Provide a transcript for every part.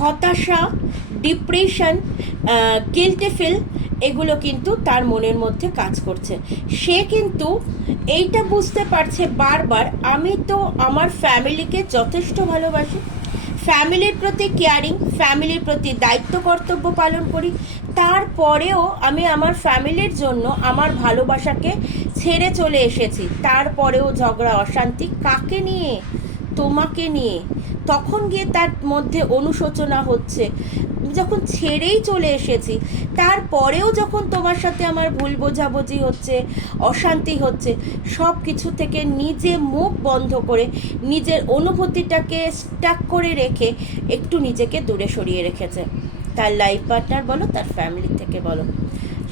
হতাশা, depression, guilty feel, এগুলো কিন্তু তার মনের মধ্যে কাজ করছে। সে কিন্তু এইটা বুঝতে পারছে বারবার, আমি তো আমার ফ্যামিলিকে যথেষ্ট ভালোবাসি, ফ্যামিলির প্রতি কেয়ারিং, ফ্যামিলির প্রতি দায়িত্ব কর্তব্য পালন করি, তারপরেও আমি আমার ফ্যামিলির জন্য আমার ভালোবাসাকে ছেড়ে চলে এসেছি, তারপরেও ঝগড়া অশান্তি কাকে নিয়ে? তোমাকে নিয়ে। তখন গিয়ে তার মধ্যে অনুশোচনা হচ্ছে, যখন ছেড়েই চলে এসেছি তারপরেও যখন তোমার সাথে আমার ভুল বোঝাবুঝি হচ্ছে, অশান্তি হচ্ছে, সব কিছু থেকে নিজে মুখ বন্ধ করে নিজের অনুভূতিটাকে স্টাক করে রেখে একটু নিজেকে দূরে সরিয়ে রেখেছে। তার লাইফ পার্টনার বলো, তার ফ্যামিলি থেকে বলো,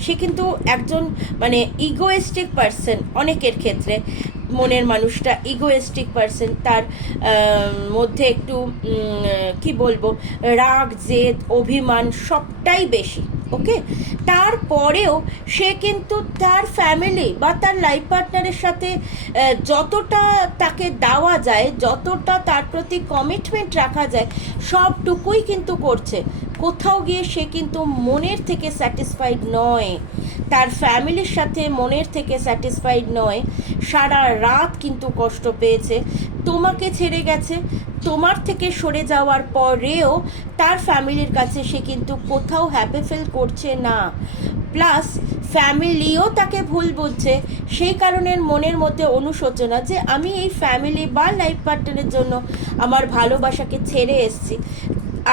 সে কিন্তু একজন মানে ইগোয়েস্টিক পার্সন। অনেকের ক্ষেত্রে মনের মানুষটা ইগোয়েস্টিক পার্সন, তার মধ্যে একটু কি বলবো, রাগ, জেদ, অভিমান সবটাই বেশি। ওকে, তারপরেও সে কিন্তু তার ফ্যামিলি বা তার লাইফ পার্টনারের সাথে যতটা তাকে দেওয়া যায়, যতটা তার প্রতি কমিটমেন্ট রাখা যায়, সবটুকুই কিন্তু করছে। কোথাও গিয়ে সে কিন্তু মনের থেকে স্যাটিসফাইড নয়, তার ফ্যামিলির সাথে মনের থেকে স্যাটিসফাইড নয়। সারা রাত কিন্তু কষ্ট পেয়েছে, তোমাকে ছেড়ে গেছে, তোমার থেকে সরে যাওয়ার পরেও তার ফ্যামিলির কাছে সে কিন্তু কোথাও হ্যাপি ফিল করছে না। প্লাস ফ্যামিলিও তাকে ভুল বুঝছে, সেই কারণে মনের মধ্যে অনুশোচনা যে আমি এই ফ্যামিলি বা লাইফ পার্টনারের জন্য আমার ভালোবাসাকে ছেড়ে এসেছি,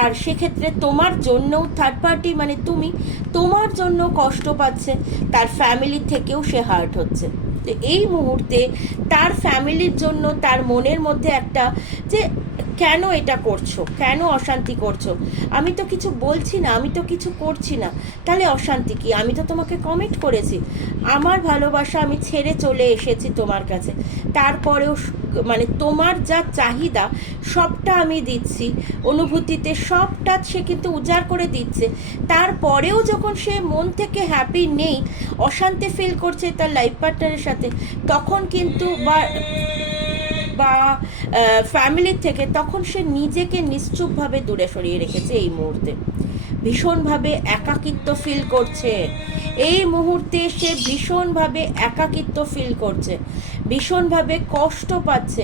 আর সেক্ষেত্রে তোমার জন্যও থার্ড পার্টি মানে তুমি, তোমার জন্য কষ্ট পাচ্ছে, তার ফ্যামিলি থেকেও সে হার্ট হচ্ছে। তো এই মুহূর্তে তার ফ্যামিলির জন্য তার মনের মধ্যে একটা যে কেন এটা করছো, কেন অশান্তি করছো, আমি তো কিছু বলছি না, আমি তো কিছু করছি না, তাহলে অশান্তি কি? আমি তো তোমাকে কমিট করেছি, আমার ভালোবাসা আমি ছেড়ে চলে এসেছি তোমার কাছে, তারপরেও মানে তোমার যা চাহিদা সবটা আমি দিচ্ছি, অনুভূতিতে সবটা সে কিন্তু উজাড় করে দিচ্ছে, তারপরেও যখন সে মন থেকে হ্যাপি নেই, অশান্তি ফিল করছে তার লাইফ পার্টনারের সাথে, তখন কিন্তু বা ফ্যামিলির থেকে, তখন সে নিজেকে নিশ্চুপভাবে দূরে সরিয়ে রেখেছে। এই মুহূর্তে ভীষণভাবে একাকিত্ব ফিল করছে, এই মুহূর্তে সে ভীষণভাবে একাকিত্ব ফিল করছে, ভীষণভাবে কষ্ট পাচ্ছে,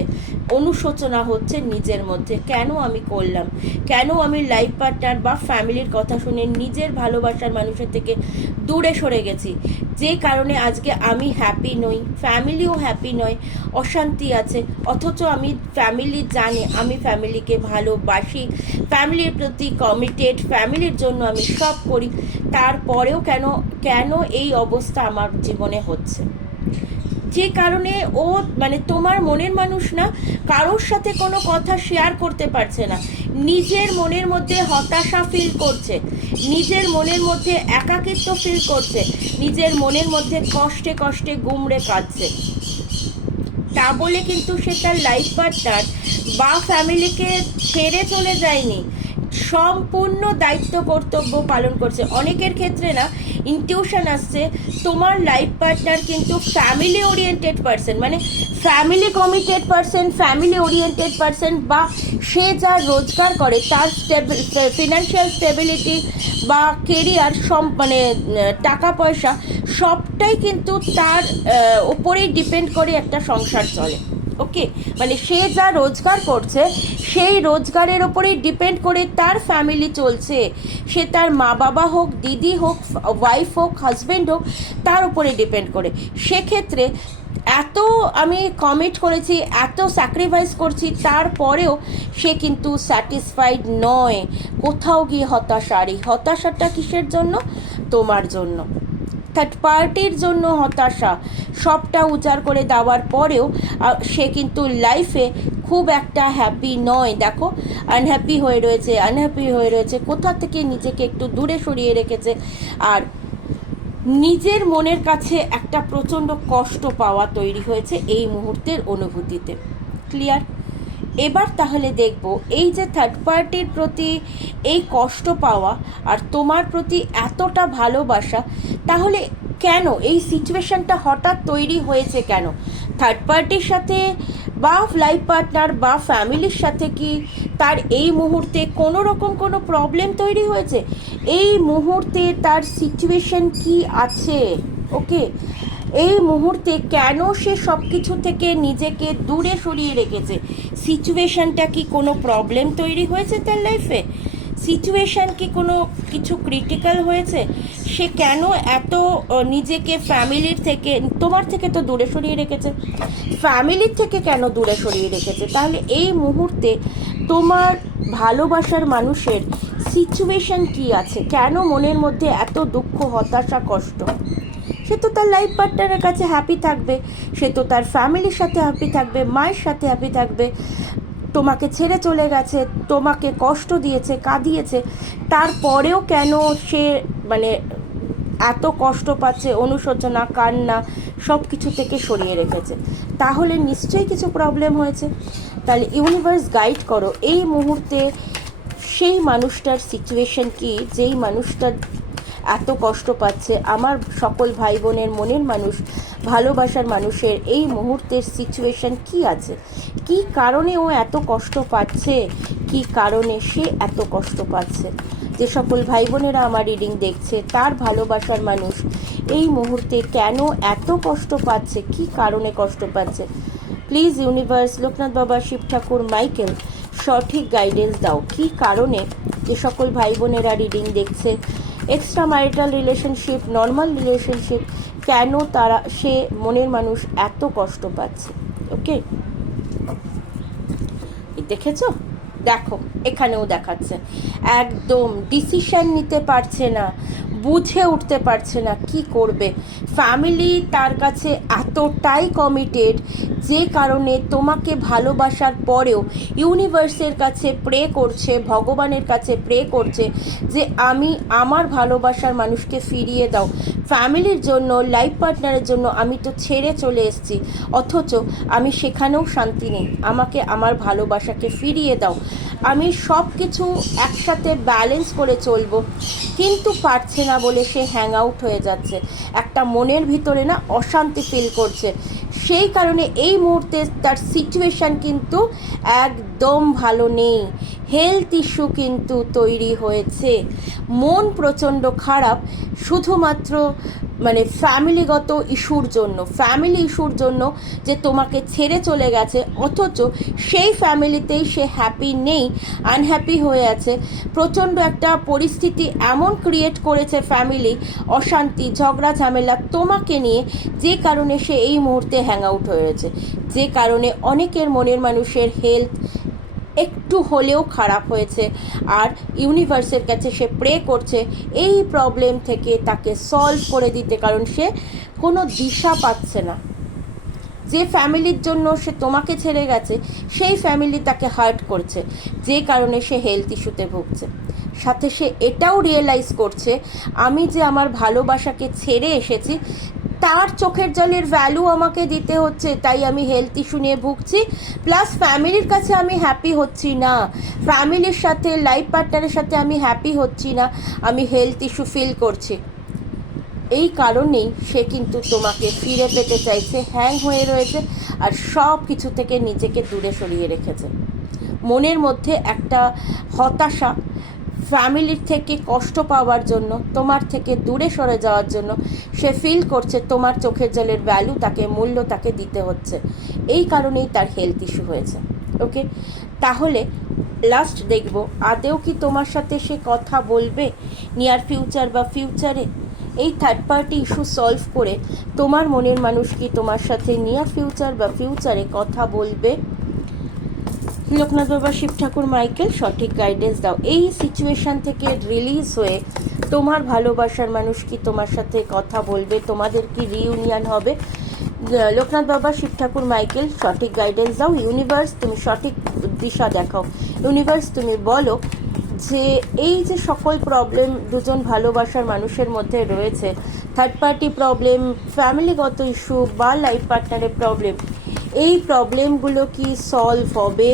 অনুশোচনা হচ্ছে নিজের মধ্যে, কেন আমি করলাম, কেন আমি লাইফ পার্টনার বা ফ্যামিলির কথা শুনে নিজের ভালোবাসার মানুষের থেকে দূরে সরে গেছি, যে কারণে আজকে আমি হ্যাপি নই, ফ্যামিলিও হ্যাপি নয়, অশান্তি আছে। অথচ আমি ফ্যামিলি জানে আমি ফ্যামিলিকে ভালোবাসি, ফ্যামিলির প্রতি কমিটেড, ফ্যামিলির জন্য আমি সব করি, তারপরেও কেন কেন এই অবস্থা আমার জীবনে হচ্ছে? যে কারণে ও মানে তোমার মনের মানুষ না, কারোর সাথে কোনো কথা শেয়ার করতে পারছে না, নিজের মনের মধ্যে হতাশা ফিল করছে, নিজের মনের মধ্যে একাকিত্ব ফিল করছে, নিজের মনের মধ্যে কষ্টে কষ্টে গুমড়ে কাঁদছে। তা বলে কিন্তু সে তার লাইফ পার্টনার বা ফ্যামিলিকে ছেড়ে চলে যায়নি, সম্পূর্ণ দায়িত্ব কর্তব্য পালন করছে। অনেকের ক্ষেত্রে না ইনটিউশন আসছে, তোমার লাইফ পার্টনার কিন্তু ফ্যামিলি ওরিয়েন্টেড পারসন, মানে family committed person, family oriented person, বা সে যা রোজগার করে তার ফিনান্সিয়াল স্টেবিলিটি বা কেরিয়ার সব মানে টাকা পয়সা সবটাই কিন্তু তার ওপরেই ডিপেন্ড করে একটা সংসার চলে। ওকে, মানে সে যা রোজগার করছে সেই রোজগারের ওপরেই ডিপেন্ড করে তার ফ্যামিলি চলছে, সে তার মা বাবা হোক, দিদি হোক, ওয়াইফ হোক, হাজব্যান্ড হোক, তার উপরে ডিপেন্ড করে। সেক্ষেত্রে এত আমি কমিট করেছি, এত স্যাক্রিফাইস করছি, তারপরেও সে কিন্তু স্যাটিসফাইড নয়, কোথাও গিয়ে হতাশা। আর এই হতাশাটা কিসের জন্য? তোমার জন্য, থার্ড পার্টির জন্য হতাশা। সবটা উজাড় করে দেওয়ার পরেও সে কিন্তু লাইফে খুব একটা হ্যাপি নয়। দেখো, আনহ্যাপি হয়ে রয়েছে, আনহ্যাপি হয়ে রয়েছে, কোথা থেকে নিজেকে একটু দূরে সরিয়ে রেখেছে, আর নিজের মনের কাছে একটা প্রচণ্ড কষ্ট পাওয়া তৈরি হয়েছে এই মুহূর্তের অনুভূতিতে। ক্লিয়ার? এবার তাহলে দেখব এই যে থার্ড পার্টির প্রতি এই কষ্ট পাওয়া আর তোমার প্রতি এতটা ভালোবাসা, তাহলে কেন এই সিচুয়েশনটা হঠাৎ তৈরি হয়েছে, কেন থার্ড পার্টির সাথে বা লাইফ পার্টনার বা ফ্যামিলির সাথে কি তার এই মুহূর্তে কোনো রকম কোনো প্রবলেম তৈরি হয়েছে? এই মুহূর্তে তার সিচুয়েশন কি আছে? ওকে, এই মুহূর্তে কেন সে সব কিছু থেকে নিজেকে দূরে সরিয়ে রেখেছে? সিচুয়েশনটা কি কোনো প্রবলেম তৈরি হয়েছে তার লাইফে? সিচুয়েশান কি কোনো কিছু ক্রিটিক্যাল হয়েছে? সে কেন এত নিজেকে ফ্যামিলির থেকে, তোমার থেকে তো দূরে সরিয়ে রেখেছে, ফ্যামিলির থেকে কেন দূরে সরিয়ে রেখেছে? তাহলে এই মুহূর্তে তোমার ভালোবাসার মানুষের সিচুয়েশান কি আছে? কেন মনের মধ্যে এত দুঃখ, হতাশা, কষ্ট? সে তো তার লাইফ পার্টনারের কাছে হ্যাপি থাকবে, সে তো তার ফ্যামিলির সাথে হ্যাপি থাকবে, মায়ের সাথে হ্যাপি থাকবে। তোমাকে ছেড়ে চলে গেছে, তোমাকে কষ্ট দিয়েছে, কাঁদিয়েছে, তারপরেও কেন সে মানে এত কষ্ট পাচ্ছে, অনুশোচনা, কান্না সব কিছু থেকে সরিয়ে রেখেছে? তাহলে নিশ্চয়ই কিছু প্রবলেম হয়েছে। তাহলে ইউনিভার্স গাইড করো এই মুহূর্তে সেই মানুষটার সিচুয়েশন কি, যেই মানুষটা এত কষ্ট পাচ্ছে। আমার সকল ভাই বোনের মনের মানুষ, ভালোবাসার মানুষের এই মুহূর্তের সিচুয়েশন কি আছে? কি কারণে ও এত কষ্ট পাচ্ছে? কি কারণে সে এত কষ্ট পাচ্ছে? যে সকল ভাই বোনেরা আমার রিডিং দেখছে, তার ভালোবাসার মানুষ এই মুহূর্তে কেন এত কষ্ট পাচ্ছে? কি কারণে কষ্ট পাচ্ছে? প্লিজ ইউনিভার্স, লোকনাথ বাবা, শিব ঠাকুর, মাইকেল, সঠিক গাইডেন্স দাও। কি কারণে যে সকল ভাই বোনেরা রিডিং দেখছে, extra marital relationship, normal relationship, কেন তারা সে মনের মানুষ এত কষ্ট পাচ্ছে? ওকে, দেখেছো? দেখো এখানেও দেখাচ্ছে একদম ডিসিশন নিতে পারছে না, বুঝে উঠতে পারছে না কি করবে। ফ্যামিলি তার কাছে এতটাই কমিটেড, যে কারণে তোমাকে ভালোবাসার পরেও ইউনিভার্সের কাছে প্রে করছে, ভগবানের কাছে প্রে করছে যে আমি আমার ভালোবাসার মানুষকে ফিরিয়ে দাও। ফ্যামিলির জন্য, লাইফ পার্টনারের জন্য আমি তো ছেড়ে চলে এসেছি, অথচ আমি সেখানেও শান্তি নেই। আমাকে আমার ভালোবাসাকে ফিরিয়ে দাও। আমি সব কিছু একসাথে ব্যালেন্স করে চলবো, কিন্তু পারছে না বলে সে হ্যাং আউট হয়ে যাচ্ছে। একটা মনের ভিতরে না অশান্তি ফিল করছে। সেই কারণে এই মুহূর্তে তার সিচুয়েশান কিন্তু একদম ভালো নেই। হেলথ ইস্যু কিন্তু তৈরি হয়েছে, মন প্রচণ্ড খারাপ, শুধুমাত্র মানে ফ্যামিলিগত ইস্যুর জন্য, ফ্যামিলি ইস্যুর জন্য যে তোমাকে ছেড়ে চলে গেছে, অথচ সেই ফ্যামিলিতেই সে হ্যাপি নেই, আনহ্যাপি হয়ে আছে। প্রচণ্ড একটা পরিস্থিতি এমন ক্রিয়েট করেছে ফ্যামিলি, অশান্তি, ঝগড়া, ঝামেলা তোমাকে নিয়ে, যে কারণে সে এই মুহূর্তে হ্যাং আউট হয়েছে, যে কারণে অনেকের মনের মানুষের হেলথ একটু হলেও খারাপ হয়েছে। আর ইউনিভার্সের কাছে সে প্রে করছে এই প্রবলেম থেকে তাকে সলভ করে দিতে, কারণ সে কোনো দিশা পাচ্ছে না। যে ফ্যামিলির জন্য সে তোমাকে ছেড়ে গেছে, সেই ফ্যামিলি তাকে হার্ট করছে, যে কারণে সে হেলথ ইস্যুতে ভুগছে। সাথে সে এটাও রিয়েলাইজ করছে আমি যে আমার ভালোবাসাকে ছেড়ে এসেছি, তার চোখের জলের ভ্যালু আমাকে দিতে হচ্ছে, তাই আমি হেলথ ইস্যু নিয়ে ভুগছি। প্লাস ফ্যামিলির কাছে আমি হ্যাপি হচ্ছি না, ফ্যামিলির সাথে, লাইফ পার্টনারের সাথে আমি হ্যাপি হচ্ছি না, আমি হেলথ ইস্যু ফিল করছি। এই কারণেই সে কিন্তু তোমাকে ফিরে পেতে চাইছে, হ্যাং হয়ে রয়েছে, আর সব কিছু থেকে নিজেকে দূরে সরিয়ে রেখেছে। মনের মধ্যে একটা হতাশা, ফ্যামিলির থেকে কষ্ট পাওয়ার জন্য, তোমার থেকে দূরে সরে যাওয়ার জন্য সে ফিল করছে তোমার চোখের জলের ভ্যালু তাকে, মূল্য তাকে দিতে হচ্ছে। এই কারণেই তার হেলথ ইস্যু হয়েছে। ওকে, তাহলে লাস্ট দেখব আদেও কি তোমার সাথে সে কথা বলবে নিয়ার ফিউচার বা ফিউচারে। এই থার্ড পার্টি ইস্যু সলভ করে তোমার মনের মানুষ কি তোমার সাথে নিয়ার ফিউচার বা ফিউচারে কথা বলবে? লোকনাথ বাবা, শিব ঠাকুর, মাইকেল, সঠিক গাইডেন্স দাও। এই সিচুয়েশান থেকে রিলিজ হয়ে তোমার ভালোবাসার মানুষ কি তোমার সাথে কথা বলবে? তোমাদের কি রিইউনিয়ন হবে? লোকনাথ বাবা, শিব ঠাকুর, মাইকেল, সঠিক গাইডেন্স দাও। ইউনিভার্স, তুমি সঠিক দিশা দেখাও। ইউনিভার্স, তুমি বলো যে এই যে সকল প্রবলেম দুজন ভালোবাসার মানুষের মধ্যে রয়েছে, থার্ড পার্টি প্রবলেম, ফ্যামিলিগত ইস্যু বা লাইফ পার্টনারের প্রবলেম, এই প্রবলেমগুলো কি সলভ হবে?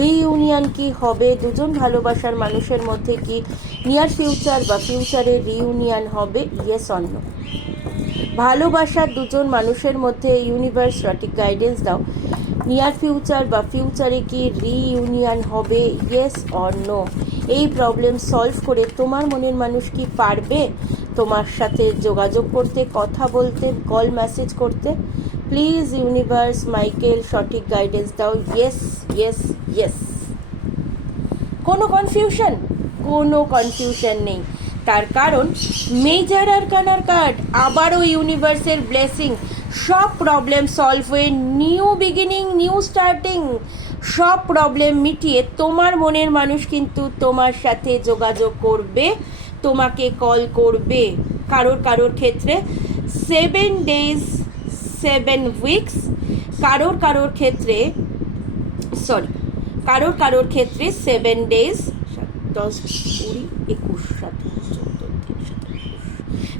রিইউনিয়ন কি হবে? দুজন ভালোবাসার মানুষের মধ্যে কি নিয়ার ফিউচার বা ফিউচারে রিইউনিয়ন হবে? Yes or no? ভালোবাসার দুজন মানুষের মধ্যে ইউনিভার্স সঠিক গাইডেন্স দাও। নিয়ার ফিউচার বা ফিউচারে কি রিইউনিয়ন হবে, ইয়েস অর নো? এই প্রবলেম সলভ করে তোমার মনের মানুষ কি পারবে তোমার সাথে যোগাযোগ করতে, কথা বলতে, কল মেসেজ করতে? প্লিজ ইউনিভার্স, মাইকেল, সঠিক গাইডেন্স দাও। Yes, yes, yes. কোনো কনফিউশন? কোনো কনফিউশন নেই। তার কারণ মেজর আরকানার কার্ড, আবারও ইউনিভার্সের ব্লেসিং, সব প্রবলেম সলভ হয়ে নিউ বিগিনিং, নিউ স্টার্টিং, সব প্রবলেম মিটিয়ে তোমার মনের মানুষ কিন্তু তোমার সাথে যোগাযোগ করবে, তোমাকে কল করবে। কারোর ক্ষেত্রে 7 days 7 weeks, কারোর ক্ষেত্রে কারোর ক্ষেত্রে 7 days 10 20 21 7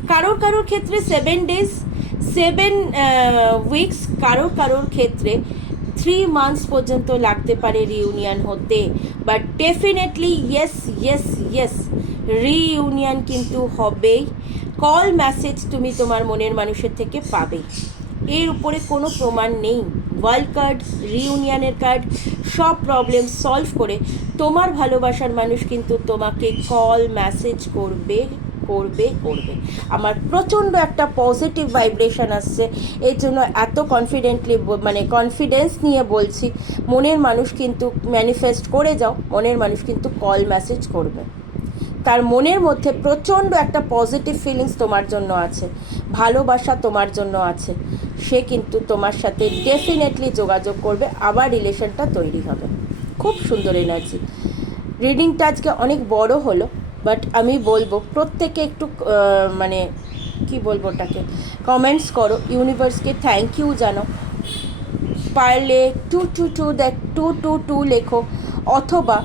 14 কারোর ক্ষেত্রে 7 days 7 weeks, কারোর ক্ষেত্রে 3 months পর্যন্ত লাগতে পারে রিইউনিয়ন হতে। But definitely yes, yes, yes, reunion কিন্তু হবেই। কল মেসেজ তুমি তোমার মনের মানুষের থেকে পাবেই, এর উপরে কোনো প্রমাণ নেই। ওয়ার্ল্ড কার্ড, রিইউনিয়নের কার্ড, সব প্রবলেম সলভ করে তোমার ভালোবাসার মানুষ কিন্তু তোমাকে কল মেসেজ করবে। আমার প্রচণ্ড একটা পজিটিভ ভাইব্রেশন আসছে, এর জন্য এত কনফিডেন্টলি মানে কনফিডেন্স নিয়ে বলছি, মনের মানুষ কিন্তু ম্যানিফেস্ট করে যাও, মনের মানুষ কিন্তু কল মেসেজ করবে। তার মনের মধ্যে প্রচণ্ড একটা পজিটিভ ফিলিংস তোমার জন্য আছে, ভালোবাসা তোমার জন্য আছে, সে কিন্তু তোমার সাথে ডেফিনেটলি যোগাযোগ করবে, আবার রিলেশনটা তৈরি হবে। খুব সুন্দর এনার্জি। রিডিংটা আজকে অনেক বড় হলো, বাট আমি বলবো প্রত্যেকে একটু মানে কি বলবো ওটাকে, কমেন্টস করো, ইউনিভার্সকে থ্যাংক ইউ জানো। পারলে 222 লেখো, অথবা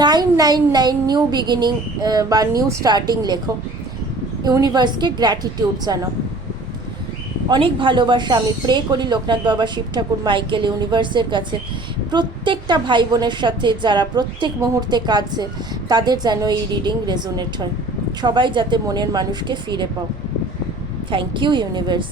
999 নিউ বিগিনিং বা নিউ স্টার্টিং লেখো। ইউনিভার্সকে গ্র্যাটিটিউড জানাও। অনেক ভালোবাসা আমি প্রে করি লোকনাথ বাবা, শিব ঠাকুর, মাইকেল, ইউনিভার্সের কাছে প্রত্যেকটা ভাই বোনের সাথে যারা প্রত্যেক মুহূর্তে কাঁদছে, তাদের যেন এই রিডিং রেজোনেট হয়, সবাই যাতে মনের মানুষকে ফিরে পাও। Thank you universe.